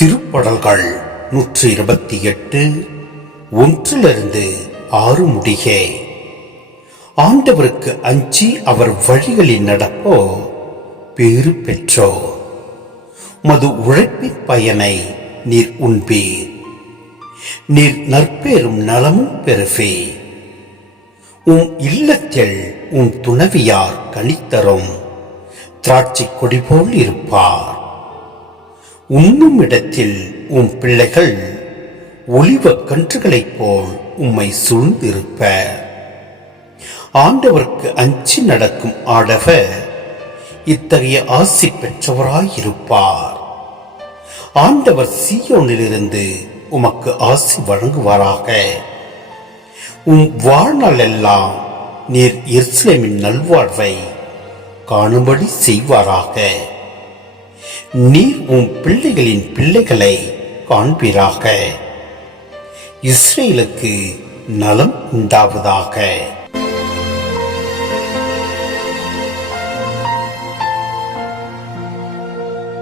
திருப்படல்கள் 128 1 6 முடிய. ஆண்டவருக்கு அஞ்சி அவர் வழிகளில் நடப்போ பேறு பெற்றோ. மது உழைப்பின் பயனை நீர் உண்பீர். நீர் நற்பேரும் நலமும் பெறுவே. உம் இல்லத்தில் உம் துணவியார் கனித்தரும் திராட்சை கொடி போல் இருப்பார். உண்ணும் இடத்தில் உம் பிள்ளைகள் ஒலிவ கன்றுகளைப் போல் உம்மை சூழ்ந்திருப்ப. ஆண்டவருக்கு அஞ்சி நடக்கும் ஆடவர் இத்தகைய ஆசி பெற்றவராயிருப்பார். ஆண்டவர் சீயோனிலிருந்து உமக்கு ஆசி வழங்குவாராக. உம் வாழ்நாள் எல்லாம் நீர் எருசலேமின் நல்வாழ்வை காணும்படி செய்வாராக. நீர் உம் பிள்ளைகளின் பிள்ளைகளை காண்பீராக. இஸ்ரேலுக்கு நலம் உண்டாவதாக.